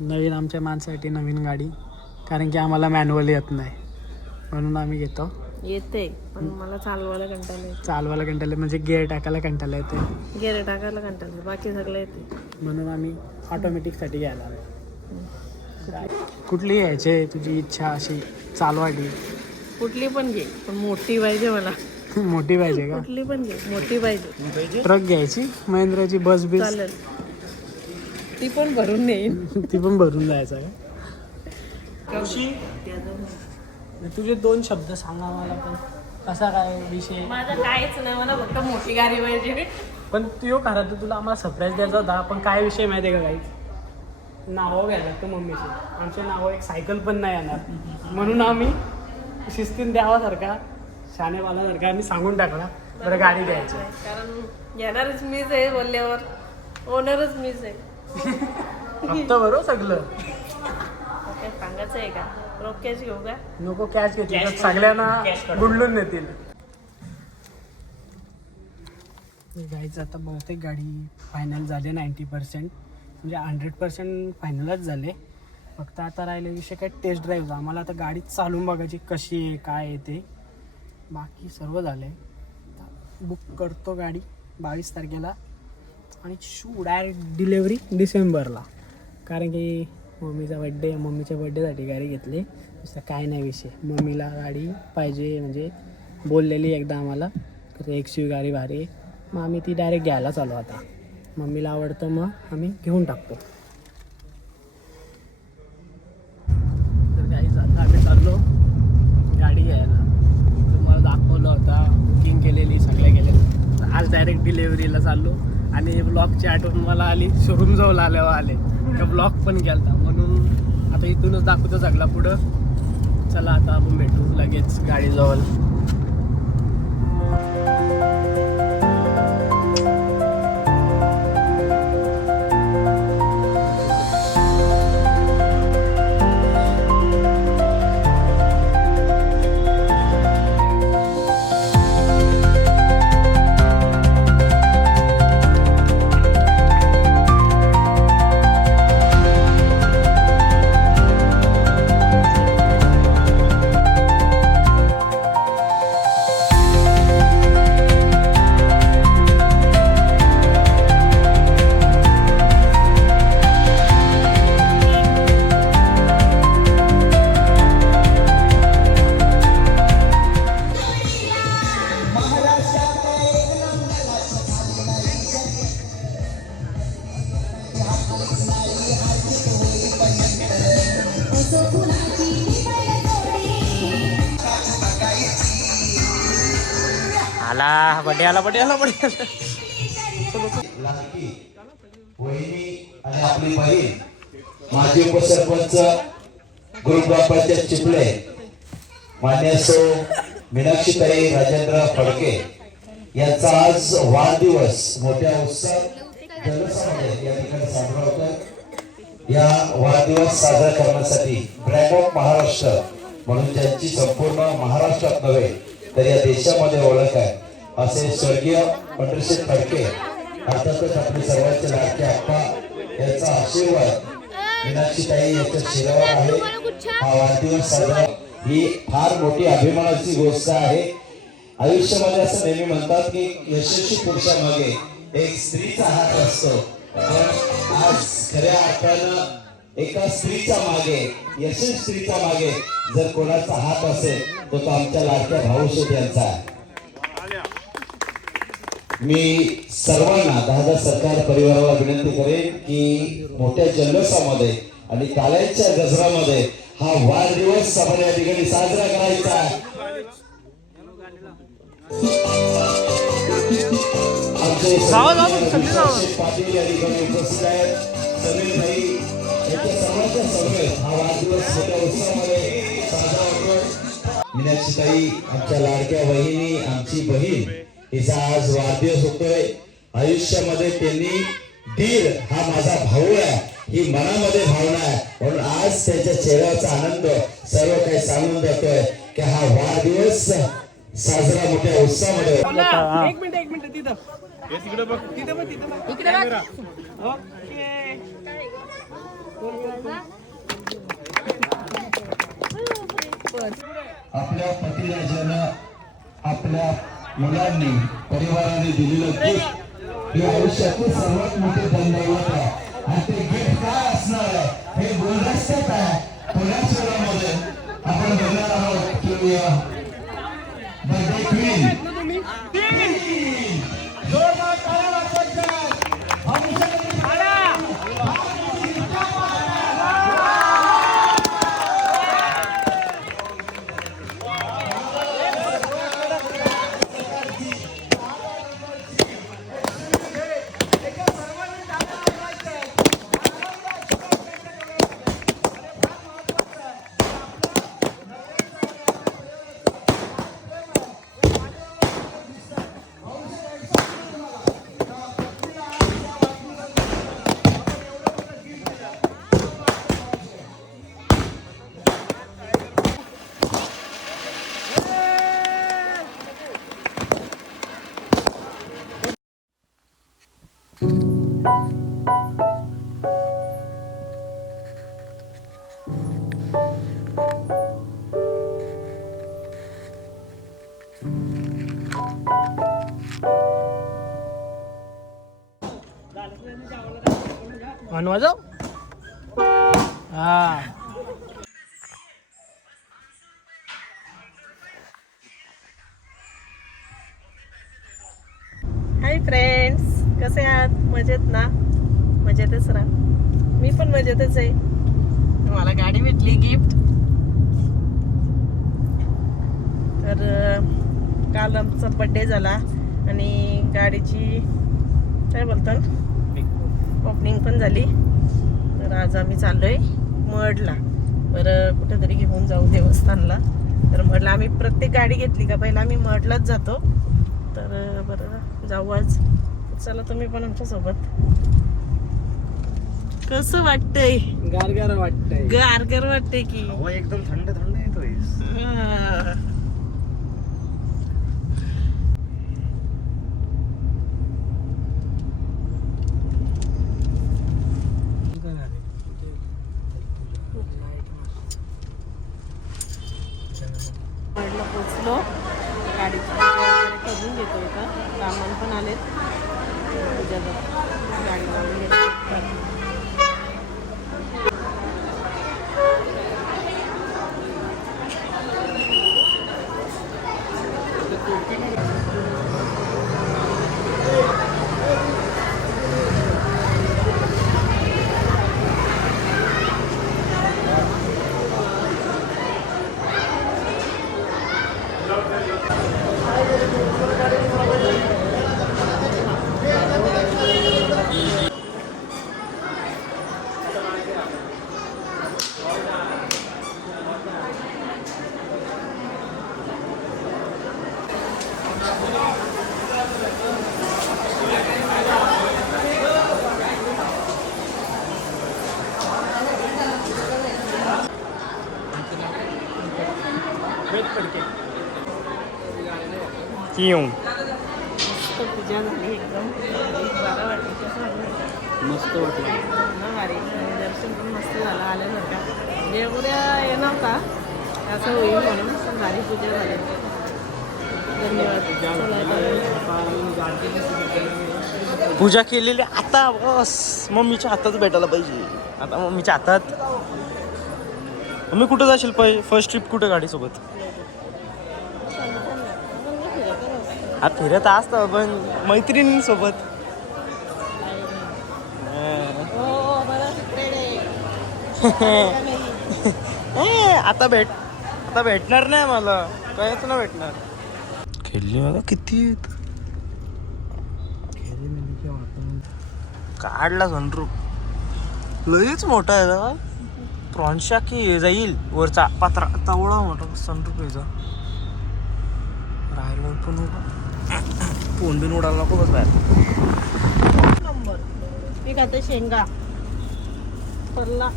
नवीन आमच्या माणसासाठी नवीन गाडी, कारण की आम्हाला मॅन्युअल येत नाही म्हणून आम्ही घेतो. येते पण मला चालवायला कंटाळा येते. चालवायला कंटाळले म्हणजे गिअर टाकायला कंटाळा येते. गेअर टाकायला कंटाळा, बाकी सगळं येते. म्हणून आम्ही ऑटोमॅटिकसाठी घ्यायला आलो. कुठली घ्यायची तुझी इच्छा अशी चालवाडी? कुठली पण घे, पण मोठी पाहिजे मला. मोठी पाहिजे का? कुठली पण घे, मोठी पाहिजे. ट्रक घ्यायची महिंद्राची, बस बीस चालेल, ती पण भरून नेईल. ती पण भरून जायचं का? तुझे 2 शब्द सांगा मला, पण कसा काय विषय? माझं काहीच नाही, मला फक्त मोठी गाडी पाहिजे. पण तू खरं तर तुला आम्हाला सरप्राईज द्यायचा होता, पण काय विषय माहिती आहे का? काहीच नावं घ्यायला लागतं मम्मीची. आमचे नावं एक सायकल पण नाही येणार, म्हणून आम्ही शिस्तीन द्यावासारखा शाणेवाल्यासारखा आम्ही सांगून टाकला बरं गाडी द्यायची. कारण येणारच मीच आहे, बोलल्यावर ओनरच मीच आहे. फक्त बरोबर सगळं काय सांगायचं आहे का? रोख कॅश घेऊ का? नको, कॅश घेतली तर सगळ्यांना गुंडलून नेतील. गाडीचं आता बहुतेक गाडी फायनल झाली 90%, म्हणजे 100% फायनलच झाले. फक्त आता राहिले विषय काय टेस्ट ड्राईव्हचा. आम्हाला आता गाडी चालून बघायची कशी आहे काय आहे ते. बाकी सर्व झालं आहे. बुक करतो गाडी 22 तारखेला आणि डायरेक्ट डिलेवरी डिसेंबरला, कारण की मम्मीचा बड्डे, मम्मीच्या बड्डेसाठी गाडी घेतली. तसं काय नाही विषय, मम्मीला गाडी पाहिजे म्हणजे बोललेली एकदा आम्हाला, तर XUV गाडी भारी आहे. मग आम्ही ती डायरेक्ट घ्यायला चालू. आता मम्मीला आवडतं मग आम्ही घेऊन टाकतो. तर गाडी आता आम्ही चाललो गाडी घ्यायला. तुम्हाला दाखवलं होता बुकिंग केलेली, सगळ्या गेलेलं. आज डायरेक्ट डिलेवरीला चाललो आणि ब्लॉगची आठवण मला आली शोरूम जवळ आल्यावर आले का ब्लॉग पण केला, म्हणून आता इथूनच दाखवतो सगळा पुढं. चला आता आपण भेटू लगेच गाडीजवळ. आला बड्डे आला बड्डे आला बड्डे आला. वहिनी आणि आपली बहीण माजी उपसरपंच ग्रुप ग्रामपंचायत चिपळे मान्य सौ मीनाक्षीताई राजेंद्र फडके यांचा आज वाढदिवस मोठ्या उत्साहात जल्लोषामध्ये या ठिकाणी साजरा होतोय. या वाढदिवस साजरा करण्यासाठी ब्रँड ऑफ महाराष्ट्र म्हणून ज्यांची संपूर्ण महाराष्ट्रात नव्हे तर या देशामध्ये ओळख आहे असे स्वर्गीय पंढरीशेठ फडके, अर्थातच आपले सर्वांचे लाडके आप्पा यांचा आशीर्वाद मीनाक्षीताई यांच्या शिरावर आहे. हा वाढदिवस साजरा ही फार मोठी अभिमानाची गोष्ट आहे. आयुष्यामध्ये असं नेहमी म्हणतात की यशस्वी पुरुषामागे एक स्त्रीचा हात असतो, पण आज खऱ्या अर्थानं एका स्त्रीच्या मागे, यशस्वी स्त्रीच्या मागे जर कोणाचा हात असेल तर तो आमच्या लाडक्या भाऊशेठ यांचा आहे. मी सर्वांना दहादा सरकार परिवाराला विनंती करेन की मोठ्या जल्लोषामध्ये आणि टाळ्यांच्या गजरामध्ये हा वाढदिवस आपण या ठिकाणी साजरा करायचा आहे. आमचे पाटील या ठिकाणी उपस्थित आहेत. समीर भाई यांच्या सर्वांच्या समवेत हा वाढदिवस मोठ्या उत्साहामध्ये साजरा होतो. मीनाक्षीताई आमच्या लाडक्या बहिणी, आमची बहीण हिचा आज वाढदिवस होतोय. आयुष्यामध्ये त्यांनी दीर हा माझा भाऊ आहे ही मनामध्ये भावना आहे, म्हणून आज त्यांच्या चेहऱ्याचा आनंद सर्व काही सांगून जातोय की हा वाढदिवस साजरा मोठ्या उत्साहामध्ये. एक मिनिट तिथं तिकडे बघ, तिथं बघ, तिथं बघ. ओके. आपल्या पतिराजानं आपल्या मुलांनी परिवाराने दिलेलं गिफ्ट हे आयुष्यातील सर्वात मोठे धनदैवत आहे आणि ते गिफ्ट काय असणार आहे हे गुलदस्त्यात आहे पुण्या शहरामध्ये आपण बघणार आहोत की बर्थडे क्वीन ऑन वाजव. हा हाय फ्रेंड्स, कसे आहात? मजेत ना? मजेतच राहा. मी पण मजेतच आहे. मला गाडी भेटली गिफ्ट. तर काल आमचा बड्डे झाला आणि गाडीची काय बोलतात ओपनिंग पण झाली. तर आज आम्ही चाललोय मडला. बरं कुठेतरी घेऊन जाऊ देवस्थानला. तर मडला आम्ही प्रत्येक गाडी घेतली का पहिला आम्ही मडलाच जातो. तर बरं जाऊ आज. चला तुम्ही पण आमच्या सोबत. कसं वाटतंय? गारगार वाटतंय. गारगार वाटतंय की हवा एकदम थंड थंड येतोय. मडला पोचलो. गाडीची पूजा वगैरे करून घेतो इथं. ब्राह्मण पण आलेत. पूजा गाडी लावून घेतो. मस्त पूजा झाली एकदम. बरं वाटलं. कसं वाटलं? मस्त वाटलं. भारी. दर्शन पण मस्त झालं आल्यासारखा. म्हणजे एवढ्या हे नव्हता असं होईल म्हणून. पण भारी पूजा झाली. धन्यवाद. पूजा केलेली आता बस मम्मीच्या हातात भेटायला पाहिजे. आता मम्मीच्या हातात. मम्मी कुठं जाशील फर्स्ट ट्रिप कुठं गाडीसोबत? हा फिरत असतं पण मैत्रिणींसोबत. आता भेटणार नाही मला. कायच ना भेटणार. खेळली बघा किती काढला सनरूफ. लयच मोठा आहे का? प्रॉन्शा की जाईल वरचा पात्रा तावळा मोठा सनरूफ यायचा. राहिला पण पोंडून उडाला नको बस बाहेर. नंबर मी खाते शेंगा पडला.